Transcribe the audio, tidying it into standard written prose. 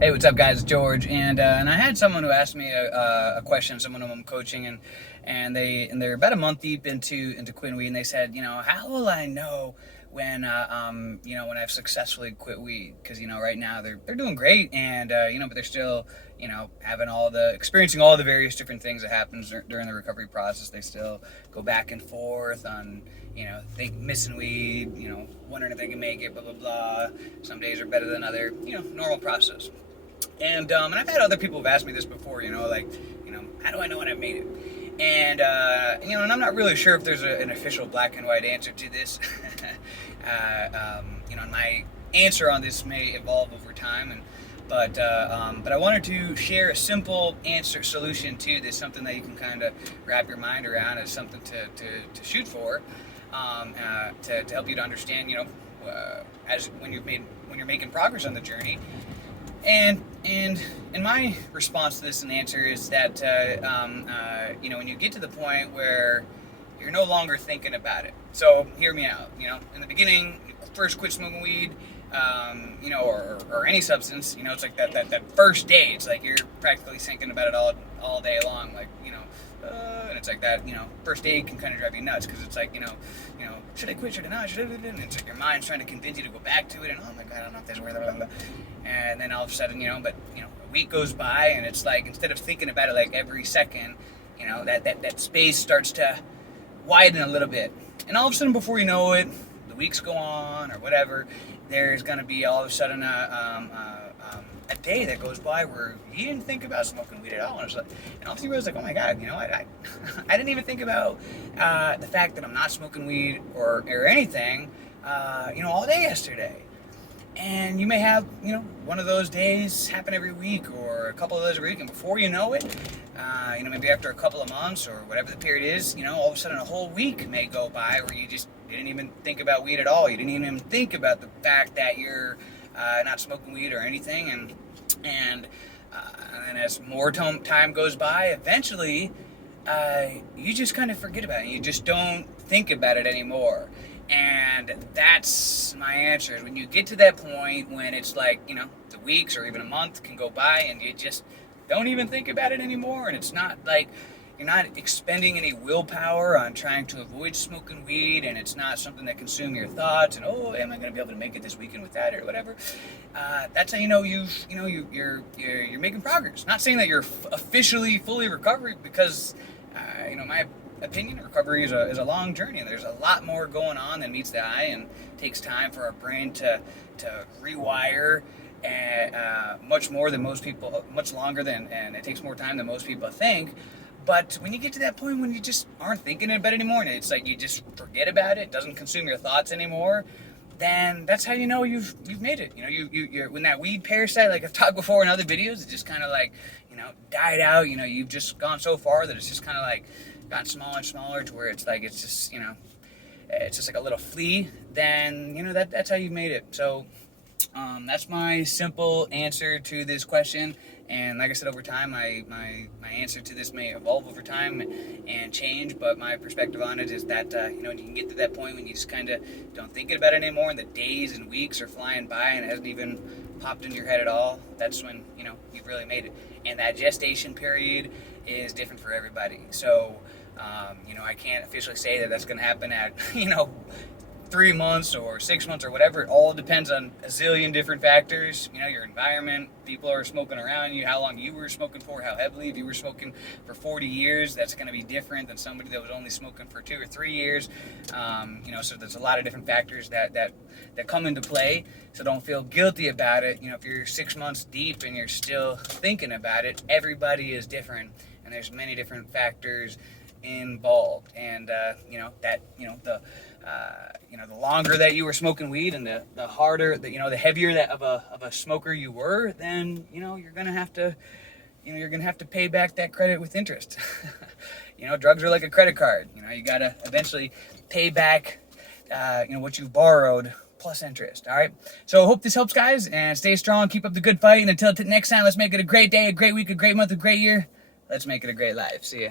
Hey, what's up, guys? It's George, and I had someone who asked me a question. Someone who I'm coaching, and they're about a month deep into quitting weed, and they said, how will I know when when I've successfully quit weed? Because right now they're doing great, and but they're still having experiencing all the various different things that happens during the recovery process. They still go back and forth on they missing weed, wondering if they can make it, blah blah blah. Some days are better than other, normal process. And I've had other people have asked me this before, how do I know when I've made it? And I'm not really sure if there's an official black and white answer to this. And my answer on this may evolve over time, but I wanted to share a simple answer solution to this, something that you can kind of wrap your mind around as something to shoot for, to help you to understand, as when you're making progress on the journey. And my response to this and answer is that when you get to the point where you're no longer thinking about it. So hear me out. In the beginning, when you first quit smoking weed, or any substance, it's like that first day. It's like you're practically thinking about it all day long, and it's like that. First day can kind of drive you nuts because it's like should I quit? Should I not? Should I? And it's like your mind's trying to convince you to go back to it, and oh my god, I don't know if this is worth it. And then all of a sudden, a week goes by, and it's like instead of thinking about it like every second, that space starts to widen a little bit, and all of a sudden, before you know it, the weeks go on or whatever. There's gonna be all of a sudden a day that goes by where you didn't think about smoking weed at all, and all of a sudden you realize, like, oh my god, I didn't even think about the fact that I'm not smoking weed or anything, all day yesterday. And you may have, one of those days happen every week or a couple of those every week, and before you know it, maybe after a couple of months or whatever the period is, all of a sudden a whole week may go by where you just didn't even think about weed at all. You didn't even think about the fact that you're not smoking weed or anything, and then as more time goes by, eventually you just kind of forget about it. You just don't think about it anymore. And that's my answer. When you get to that point when it's like, the weeks or even a month can go by and you just don't even think about it anymore, and it's not like you're not expending any willpower on trying to avoid smoking weed, and it's not something that consumes your thoughts, and oh, am I going to be able to make it this weekend with that or whatever. That's how you're making progress. Not saying that you're officially fully recovered, because my opinion, recovery is a long journey, and there's a lot more going on than meets the eye, and it takes time for our brain to rewire, and much more than most people, much longer than, and it takes more time than most people think. But when you get to that point when you just aren't thinking about it anymore, and it's like you just forget about it, doesn't consume your thoughts anymore, then that's how you've made it. You're when that weed parasite, like I've talked before in other videos, it just kind of like died out. You've just gone so far that it's just kind of like gotten smaller and smaller to where it's like it's just like a little flea. Then that's how you've made it. So that's my simple answer to this question. And like I said, over time, my answer to this may evolve over time and change, but my perspective on it is that you can get to that point when you just kind of don't think about it anymore, and the days and weeks are flying by and it hasn't even popped into your head at all. That's when you've really made it. And that gestation period is different for everybody. So I can't officially say that that's going to happen at 3 months or 6 months or whatever. It all depends on a zillion different factors. Your environment, people are smoking around you, how long you were smoking for, how heavily. If you were smoking for 40 years, that's going to be different than somebody that was only smoking for 2 or 3 years. So there's a lot of different factors that come into play. So don't feel guilty about it. If you're 6 months deep and you're still thinking about it, everybody is different, and there's many different factors involved. And the longer that you were smoking weed, and the harder that the heavier that of a smoker you were, then you're gonna have to pay back that credit with interest. Drugs are like a credit card. You gotta eventually pay back what you've borrowed plus interest. All right, so hope this helps, guys, and stay strong, keep up the good fight, and until next time, let's make it a great day, a great week, a great month, a great year. Let's make it a great life. See ya.